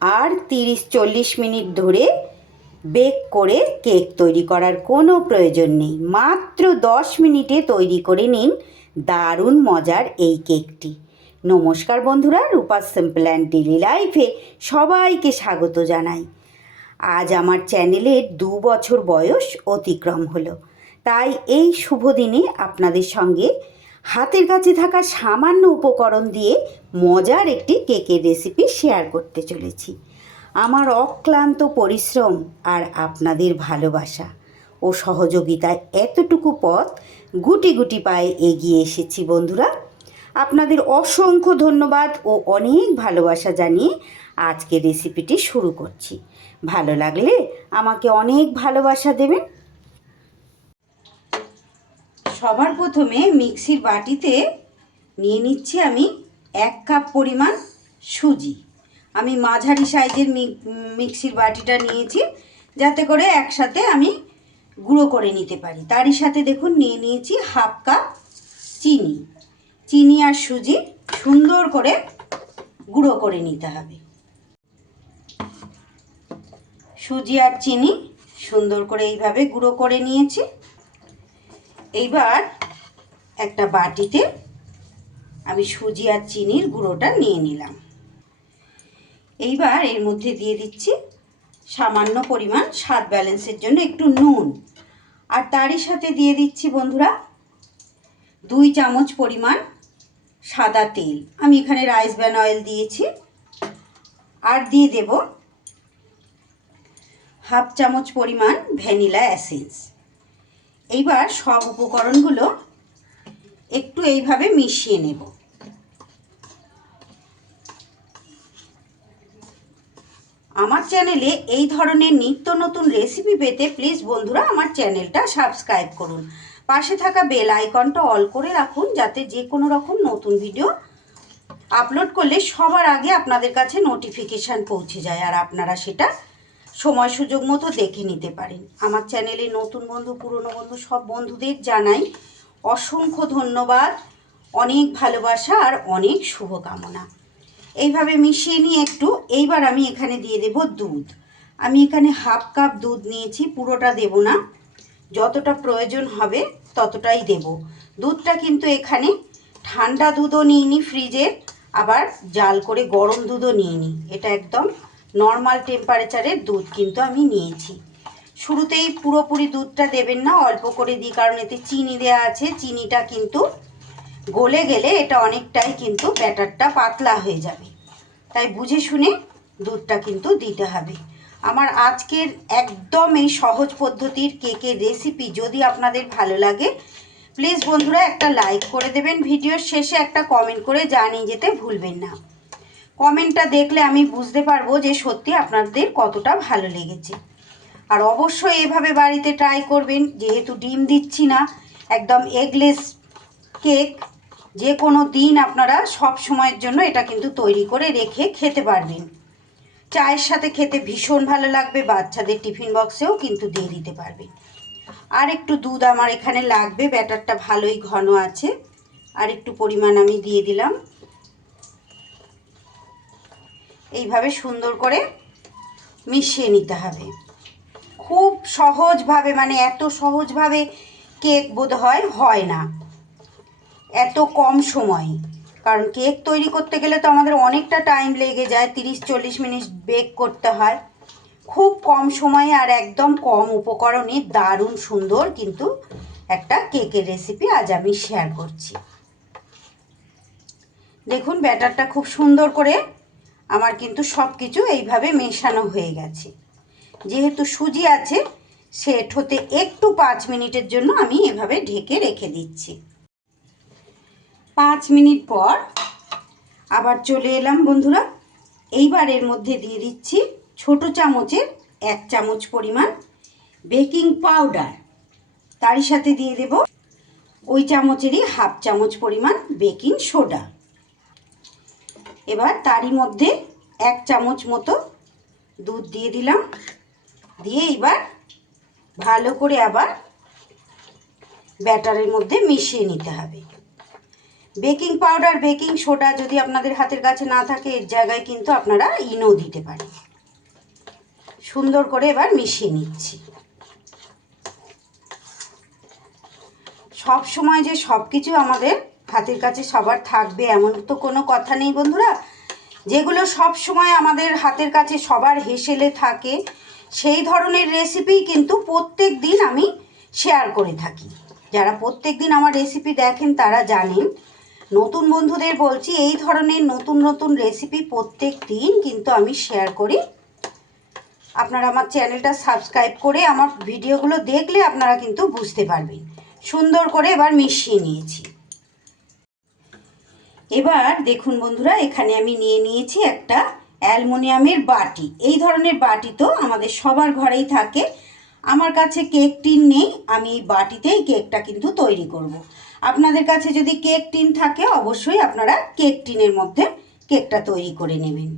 আর 30-40 minute ধরে bake করে cake তৈরি করার কোনো প্রয়োজন নেই। মাত্র 10 মিনিটে তৈরি করে নিন দারুণ মজার এই কেকটি। নমস্কার বন্ধুরা, রূপাস সিম্পল অ্যান্ড ডেলি লাইফে সবাইকে স্বাগত জানাই। আজ আমার চ্যানেলের 2 বছর বয়স অতিক্রম হলো, তাই এই শুভ দিনে আপনাদের সঙ্গে হাতের কাছে থাকা সামান্য উপকরণ দিয়ে মজার একটি কেকের রেসিপি শেয়ার করতে চলেছি। আমার অক্লান্ত পরিশ্রম আর আপনাদের ভালোবাসা ও সহযোগিতায় এতটুকু পথ গুটি গুটি পায়ে এগিয়ে এসেছি বন্ধুরা। আপনাদের অসংখ্য ধন্যবাদ ও অনেক ভালোবাসা জানিয়ে আজকের রেসিপিটি শুরু করছি। ভালো লাগলে আমাকে অনেক ভালোবাসা দেবেন। সবার প্রথমে মিক্সির বাটিতে নিয়ে নিচ্ছি আমি 1 কাপ পরিমাণ সুজি। আমি মাঝারি সাইজের মিক্সির বাটিটা নিয়েছি যাতে করে একসাথে আমি গুঁড়ো করে নিতে পারি। তারই সাথে দেখুন নিয়ে নিয়েছি 1/2 কাপ চিনি। চিনি আর সুজি সুন্দর করে গুঁড়ো করে নিতে হবে। সুজি আর চিনি সুন্দর করে এইভাবে গুঁড়ো করে নিয়েছি। এইবার একটা বাটিতে আমি সুজি আর চিনির গুঁড়োটা নিয়ে নিলাম। এইবার এর মধ্যে দিয়ে দিচ্ছি সামান্য পরিমাণ স্বাদ ব্যালেন্সের জন্য একটু নুন, আর তারই সাথে দিয়ে দিচ্ছি বন্ধুরা 2 চামচ পরিমাণ সাদা তেল। আমি এখানে রাইস ব্র্যান অয়েল দিয়েছি। আর দিয়ে দেব 1/2 চামচ পরিমাণ ভ্যানিলা এসেন্স। এইবার সব উপকরণগুলো একটু এইভাবে মিশিয়ে নেব। আমার চ্যানেলে এই ধরনের নিত্য নতুন রেসিপি পেতে প্লিজ বন্ধুরা আমার চ্যানেলটা সাবস্ক্রাইব করুন। পাশে থাকা বেল আইকনটা অল করে রাখুন যাতে যে কোনো রকম নতুন ভিডিও আপলোড করলে সবার আগে আপনাদের কাছে নোটিফিকেশান পৌঁছে যায় আর আপনারা সেটা সময় সুযোগ মতো দেখে নিতে পারেন। আমার চ্যানেলে নতুন বন্ধু পুরনো বন্ধু সব বন্ধুদের জানাই অসংখ্য ধন্যবাদ, অনেক ভালোবাসা আর অনেক শুভকামনা। এইভাবে মিশিয়ে নিয়ে এইবার আমি এখানে দিয়ে দেব দুধ। আমি এখানে 1/2 কাপ দুধ নিয়েছি, পুরোটা দেব না, যতটা প্রয়োজন হবে ততটাই দেব। দুধটা কিন্তু এখানে ঠান্ডা দুধও নিইনি ফ্রিজের, আবার জাল করে গরম দুধও নিইনি, এটা একদম নর্মাল টেম্পারেচারের দুধ কিন্তু আমি নিয়েছি। শুরুতেই পুরোপুরি দুধটা দেবেন না, অল্প করে দিই, কারণ এতে চিনি দেওয়া আছে। চিনিটা কিন্তু গলে গেলে এটা অনেকটাই কিন্তু ব্যাটারটা পাতলা হয়ে যাবে, তাই বুঝে শুনে দুধটা কিন্তু দিতে হবে। আমার আজকের একদম এই সহজ পদ্ধতির কেকের রেসিপি যদি আপনাদের ভালো লাগে প্লিজ বন্ধুরা একটা লাইক করে দেবেন, ভিডিওর শেষে একটা কমেন্ট করে জানিয়ে যেতে ভুলবেন না। কমেন্টটা দেখলে আমি বুঝতে পারবো যে সত্যি আপনাদের কতটা ভালো লেগেছে। আর অবশ্যই এভাবে বাড়িতে ট্রাই করবেন, যেহেতু ডিম দিচ্ছি না, একদম এগলেস কেক। যে কোনো দিন আপনারা সব সময়ের জন্য এটা কিন্তু তৈরি করে রেখে খেতে পারবেন। চায়ের সাথে খেতে ভীষণ ভালো লাগবে, বাচ্চাদের টিফিন বক্সেও কিন্তু দিয়ে দিতে পারবেন। আর একটু দুধ আমার এখানে লাগবে, ব্যাটারটা ভালোই ঘন আছে, আর একটু পরিমাণ আমি দিয়ে দিলাম। এইভাবে সুন্দর করে মিশিয়ে নিতে হবে। খুব সহজভাবে, মানে এত সহজভাবে কেক বোধহয় হয় না এত কম সময়, কারণ কেক তৈরি করতে গেলে তো আমাদের অনেকটা টাইম লেগে যায়, 30-40 মিনিট বেক করতে হয়। খুব কম সময়ে আর একদম কম উপকরণে দারুণ সুন্দর কিন্তু একটা কেকের রেসিপি আজ আমি শেয়ার করছি। দেখুন ব্যাটারটা খুব সুন্দর করে আমার কিন্তু সব কিছু এইভাবে মেশানো হয়ে গেছে। যেহেতু সুজি আছে সেট হতে একটু 5 মিনিটের জন্য আমি এভাবে ঢেকে রেখে দিচ্ছি। 5 মিনিট পর আবার চলে এলাম বন্ধুরা। এইবার এর মধ্যে দিয়ে দিচ্ছি ছোট চামচের 1 চামচ পরিমাণ বেকিং পাউডার। তারই সাথে দিয়ে দেব ওই চামচেরই 1/2 চামচ পরিমাণ বেকিং সোডা। এবার তারই মধ্যে 1 চামচ মতো দুধ দিয়ে দিলাম। দিয়ে এবার ভালো করে আবার ব্যাটারের মধ্যে মিশিয়ে নিতে হবে। বেকিং পাউডার, বেকিং সোডা যদি আপনাদের হাতের কাছে না থাকে, এর জায়গায় কিন্তু আপনারা ইনো দিতে পারেন। সুন্দর করে এবার মিশিয়ে নিচ্ছি। সব সময় যে সব কিছু আমাদের হাতের কাছে সবার থাকবে এমন তো কোনো কথা নেই বন্ধুরা। যেগুলো সব সময় আমাদের হাতের কাছে সবার হেসেলে থাকে সেই ধরনের রেসিপি কিন্তু প্রত্যেক দিন আমি শেয়ার করে থাকি। যারা প্রত্যেক দিন আমার রেসিপি দেখেন তারা জানেন। নতুন বন্ধুদের বলছি, এই ধরনের নতুন নতুন রেসিপি প্রত্যেক দিন কিন্তু আমি শেয়ার করি। আপনারা আমার চ্যানেলটা সাবস্ক্রাইব করে আমার ভিডিওগুলো দেখলে আপনারা কিন্তু বুঝতে পারবেন। সুন্দর করে এবার মিশিয়ে নিয়েছি। এবার দেখুন বন্ধুরা, এখানে আমি নিয়ে নিয়েছি একটা অ্যালুমিনিয়ামের বাটি। এই ধরনের বাটি তো আমাদের সবার ঘরেই থাকে। আমার কাছে কেক টিন নেই, আমি এই বাটিতেই কেকটা কিন্তু তৈরি করব। আপনাদের কাছে যদি কেক টিন থাকে অবশ্যই আপনারা কেক টিনের মধ্যে কেকটা তৈরি করে নেবেন।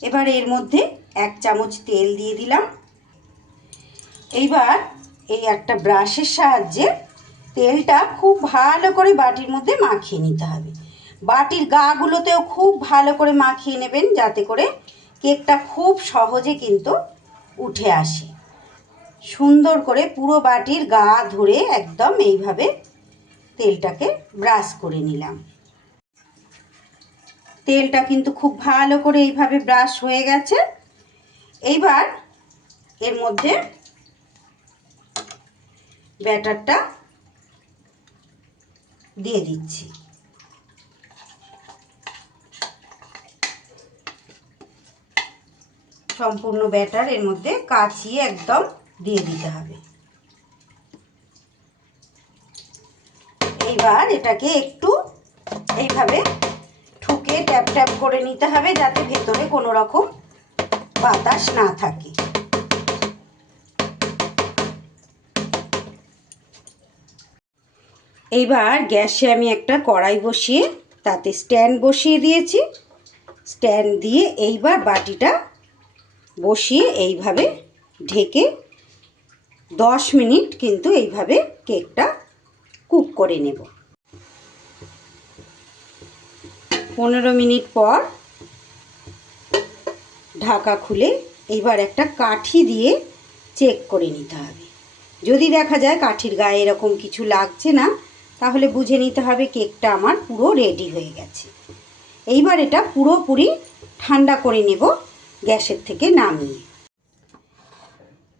এবার এর মধ্যে 1 চামচ তেল দিয়ে দিলাম। এইবার এই একটা ব্রাশের সাহায্যে তেলটা খুব ভালো করে বাটির মধ্যে মাখিয়ে নিতে হবে। বাটির গাগুলোতেও খুব ভালো করে মাখিয়ে নেবেন, যাতে করে কেকটা খুব সহজে কিন্তু উঠে আসে। সুন্দর করে পুরো বাটির গা ধরে একদম এইভাবে তেলটাকে ব্রাশ করে নিলাম। তেলটা কিন্তু খুব ভালো করে এইভাবে ব্রাশ হয়ে গেছে। এইবার এর মধ্যে ব্যাটারটা দিয়ে দিচ্ছি। সম্পূর্ণ ব্যাটার এর মধ্যে কাচিয়ে একদম দিয়ে দিতে হবে। এইবার এটাকে একটু এইভাবে ঠুকে ট্যাপ ট্যাপ করে নিতে হবে, যাতে ভেতরে কোনো রকম বাতাস না থাকে। এইবার গ্যাসে আমি একটা কড়াই বসিয়ে তাতে স্ট্যান্ড বসিয়ে দিয়েছি। স্ট্যান্ড দিয়ে এইবার বাটিটা বসিয়ে এইভাবে ঢেকে 10 মিনিট কিন্তু এইভাবে কেকটা কুক করে নেব। 15 মিনিট পর ঢাকা খুলে এইবার একটা কাঠি দিয়ে চেক করে নিতে হবে। যদি দেখা যায় কাঠির গায়ে এরকম কিছু লাগছে না, তাহলে বুঝে নিতে হবে কেকটা আমার পুরো রেডি হয়ে গেছে। এইবার এটা পুরোপুরি ঠান্ডা করে নেব গ্যাসের থেকে নামিয়ে।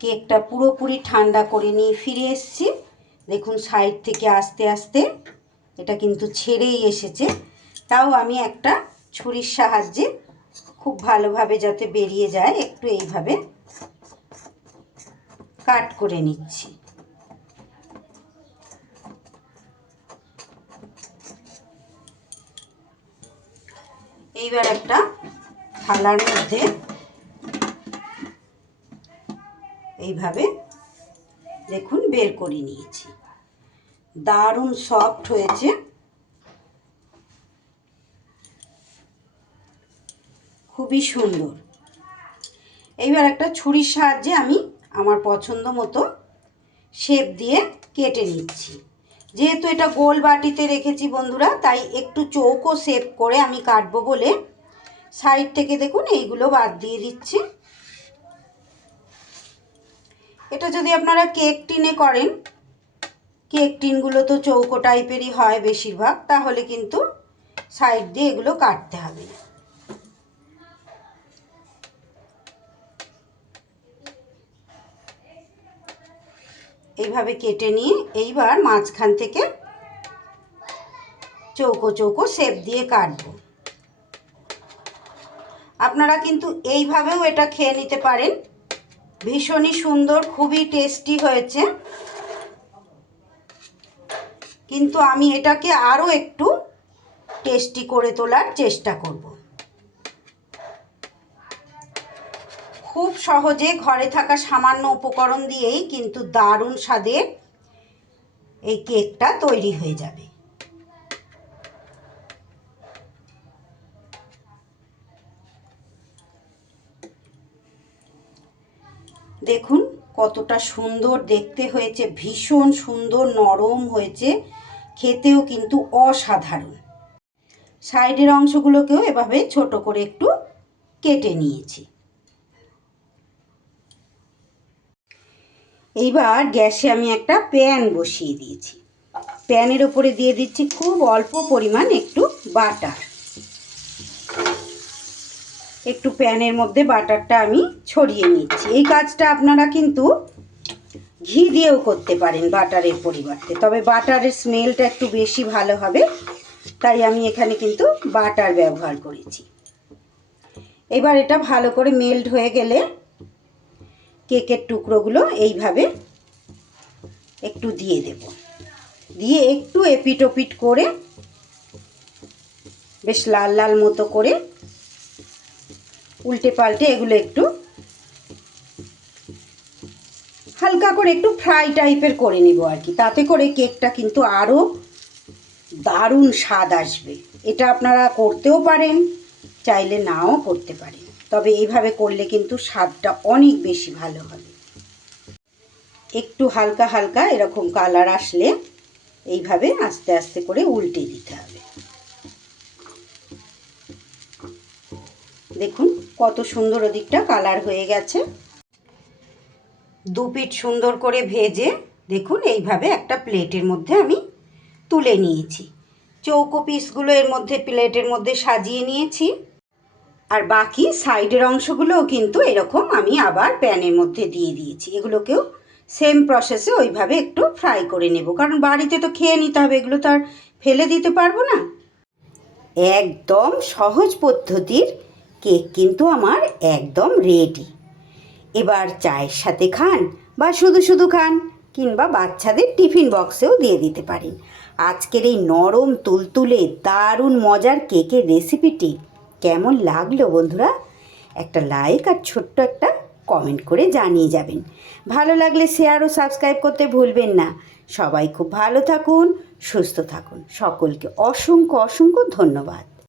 কেকটা পুরোপুরি ঠান্ডা করে নিয়ে ফিরে এসেছি। দেখুন সাইড থেকে আস্তে আস্তে এটা কিন্তু ছেড়েই এসেছে। তাও আমি একটা ছুরির সাহায্যে খুব ভালোভাবে যাতে বেরিয়ে যায় একটু এইভাবে কাট করে নিচ্ছি। এইবার একটা থালার মধ্যে এইভাবে দেখুন বের করে নিয়েছি। দারুণ সফট হয়েছে, খুবই সুন্দর। এইবার একটা ছুরির সাহায্যে আমি আমার পছন্দ মতো শেপ দিয়ে কেটে নিচ্ছি। যেহেতু এটা গোল বাটিতে রেখেছি বন্ধুরা, তাই একটু চৌকো শেপ করে আমি কাটবো বলে সাইড থেকে দেখুন এইগুলো বাদ দিয়ে দিচ্ছি। এটা যদি আপনারা কেক টিনে করেন, কেক টিনগুলো তো চৌকো টাইপেরই হয় বেশিরভাগ, তাহলে কিন্তু সাইড দিয়ে এগুলো কাটতে হবে। এইভাবে কেটে নিয়ে এইবার মাঝখান থেকে চৌকো চৌকো শেপ দিয়ে কাটবো। আপনারা কিন্তু এইভাবেও এটা খেয়ে নিতে পারেন, ভীষণই সুন্দর, খুবই টেস্টি হয়েছে। কিন্তু আমি এটাকে আরও একটু টেস্টি করে তোলার চেষ্টা করব। খুব সহজে ঘরে থাকা সামান্য উপকরণ দিয়েই কিন্তু দারুণ স্বাদের এই কেকটা তৈরি হয়ে যাবে। দেখুন কতটা সুন্দর দেখতে হয়েছে, ভীষণ সুন্দর নরম হয়েছে, খেতেও কিন্তু অসাধারণ। সাইডের অংশগুলোকেও এভাবে ছোট করে একটু কেটে নিয়েছি। এইবার গ্যাসে আমি একটা প্যান বসিয়ে দিয়েছি। প্যানের ওপরে দিয়ে দিচ্ছি খুব অল্প পরিমাণ একটু বাটার। একটু প্যানের মধ্যে বাটারটা আমি ছড়িয়ে নিচ্ছি। এই কাজটা আপনারা কিন্তু ঘি দিয়েও করতে পারেন বাটারের পরিবর্তে, তবে বাটারের স্মেলটা একটু বেশি ভালো হবে, তাই আমি এখানে কিন্তু বাটার ব্যবহার করেছি। এবার এটা ভালো করে মেল্ট হয়ে গেলে কেকের টুকরোগুলো এইভাবে একটু দিয়ে দেব। দিয়ে একটু এপিট ওপিট করে বেশ লাল লাল মতো করে উল্টে পাল্টে এগুলো একটু হালকা করে একটু ফ্রাই টাইপের করে নেব আর কি। তাতে করে কেকটা কিন্তু আরও দারুণ স্বাদ আসবে। এটা আপনারা করতেও পারেন, চাইলে নাও করতে পারেন, তবে এইভাবে করলে কিন্তু স্বাদটা অনেক বেশি ভালো হবে। একটু হালকা হালকা এরকম কালার আসলে এইভাবে আস্তে আস্তে করে উল্টে দিতে হবে। দেখুন কত সুন্দর ওদিকটা কালার হয়ে গেছে। দু পিঠ সুন্দর করে ভেজে দেখুন এইভাবে একটা প্লেটের মধ্যে আমি তুলে নিয়েছি। চৌকো পিসগুলো এর মধ্যে প্লেটের মধ্যে সাজিয়ে নিয়েছি। আর বাকি সাইডের অংশগুলোও কিন্তু এরকম আমি আবার প্যানের মধ্যে দিয়ে দিয়েছি। এগুলোকেও সেম প্রসেসে ওইভাবে একটু ফ্রাই করে নেব, কারণ বাড়িতে তো খেয়ে নিতে হবে, এগুলো তো আর ফেলে দিতে পারবো না। একদম সহজ পদ্ধতির কেক কিন্তু আমার একদম রেডি। এবার চায়ের সাথে খান বা শুধু শুধু খান, কিংবা বাচ্চাদের টিফিন বক্সেও দিয়ে দিতে পারেন। আজকের এই নরম তুলতুলে দারুণ মজার কেকের রেসিপিটি কেমন লাগলো বন্ধুরা? একটা লাইক আর ছোট্ট একটা কমেন্ট করে জানিয়ে যাবেন। ভালো লাগলে শেয়ার ও সাবস্ক্রাইব করতে ভুলবেন না। সবাই খুব ভালো থাকুন, সুস্থ থাকুন। সকলকে অসংখ্য অসংখ্য ধন্যবাদ।